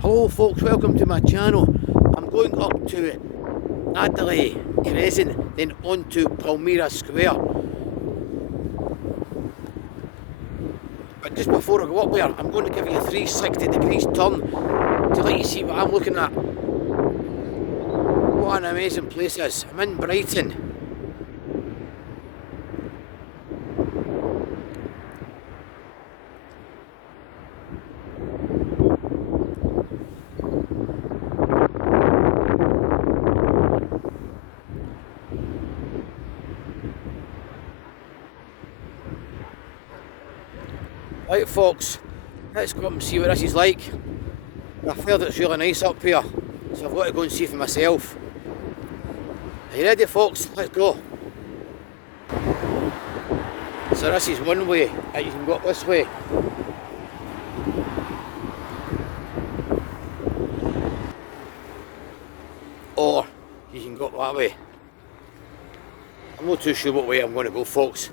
Hello folks, welcome to my channel. I'm going up to Adelaide crescent, then on to Palmeira Square. But just before I go up there, I'm going to give you a 360 degrees turn to let you see what I'm looking at. What an amazing place it is. I'm in Brighton. Right folks, let's go up and see what this is like. I've heard it's really nice up here, so I've got to go and see for myself. Are you ready folks? Let's go. So this is one way that you can go up this way. Or you can go up that way. I'm not too sure what way I'm going to go folks.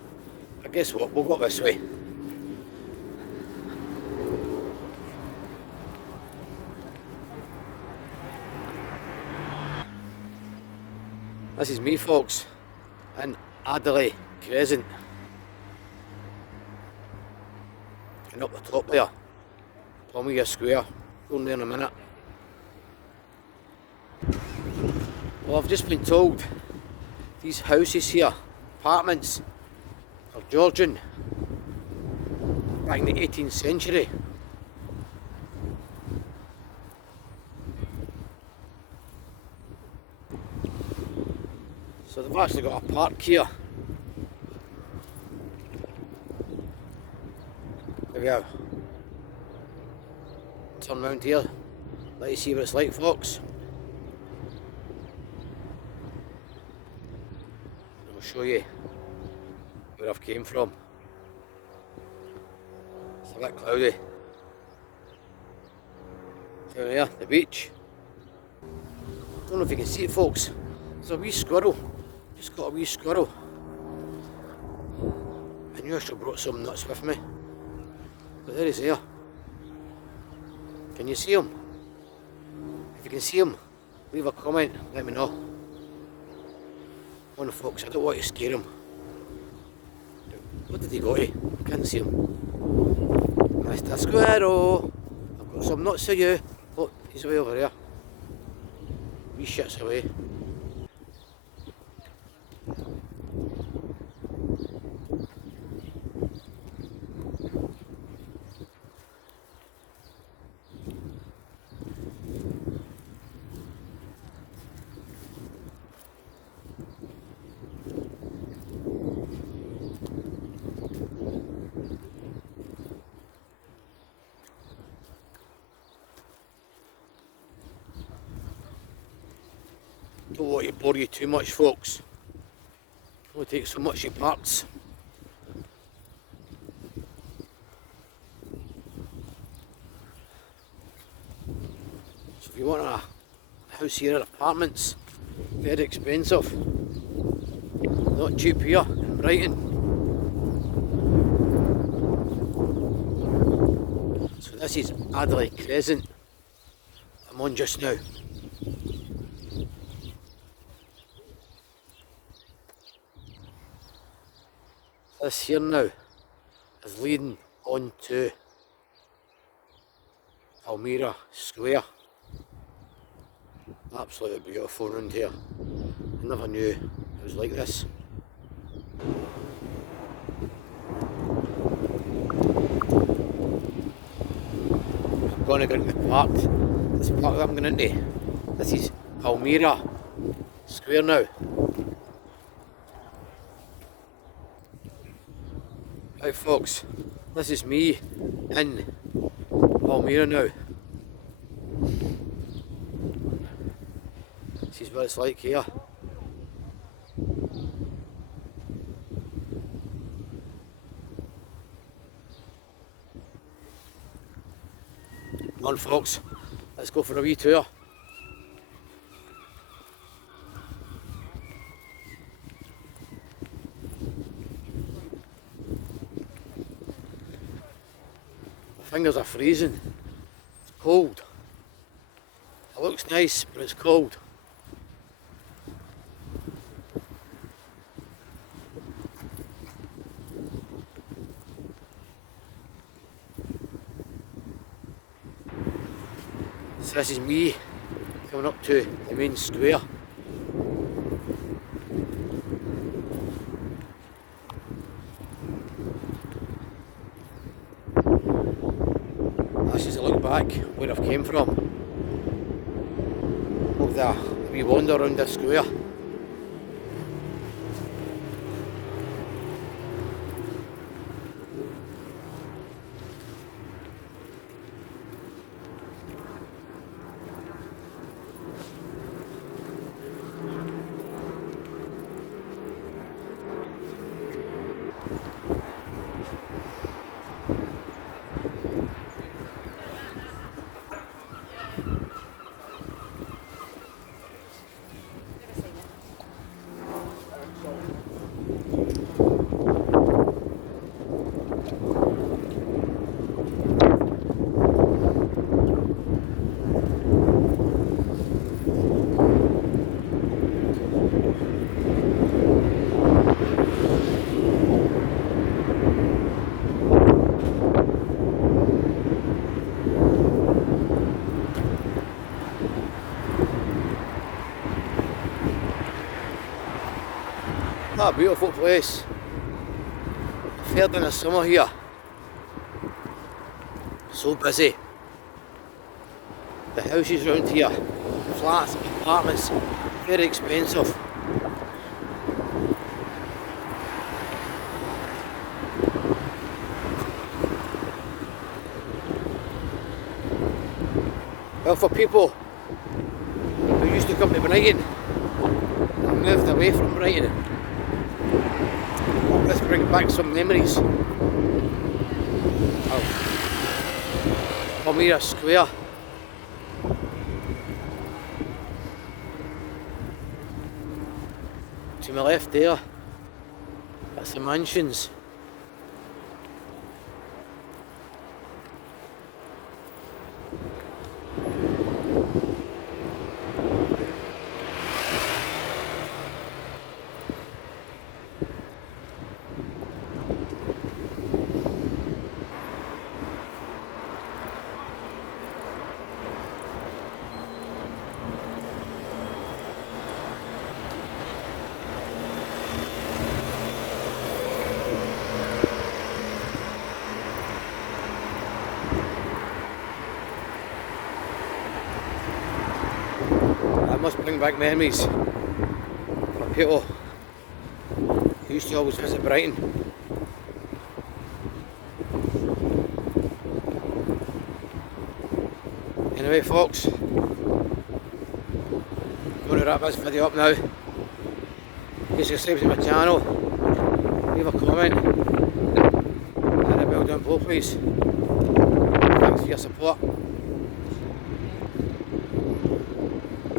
But guess what, we'll go up this way. This is me folks, in Adelaide crescent. And up the top there, Palmeira Square, going there in a minute. Well, I've just been told these houses here, apartments, are Georgian, back in the 18th century. So they've actually got a park here. There we go. Turn round here, let you see what it's like folks. I'll show you where I've came from. It's a bit cloudy. Down there, the beach. Don't know if you can see it folks. There's a wee squirrel. Just got a wee squirrel. I knew I should have brought some nuts with me. But there he's there. Can you see him? If you can see him, leave a comment, let me know. Come on folks, I don't want to scare him. What did he go to? I can't see him. Mr. Squirrel! I've got some nuts for you. Look, he's away over there. Wee shit's away. Don't want to bore you too much folks. It only takes so much of parts. So if you want a house here or apartments, very expensive. Not cheap here in Brighton. So this is Adelaide Crescent I'm on just now. This here now is leading on to Palmeira Square. Absolutely beautiful round here. I never knew it was like this. I'm going to go into the park. This park that I'm going into. This is Palmeira Square now. Right folks, this is me in Palmeira now. This is what it's like here. Come on folks, let's go for a wee tour. My fingers are freezing, it's cold. looks nice, but it's cold. So this is me coming up to the main square. That's just a look back where I've came from. Of the wee wander around the square. What a beautiful place. Fair in the summer here. So busy. The houses around here, flats, apartments, very expensive. Well, for people who used to come to Brighton and moved away from Brighton, let's bring back some memories of Palmeira Square. To my left there, that's the mansions. I must bring back memories for people who used to always visit Brighton. Anyway folks, I'm going to wrap this video up now. Please subscribe to my channel, leave a comment and a bell down below please. Thanks for your support.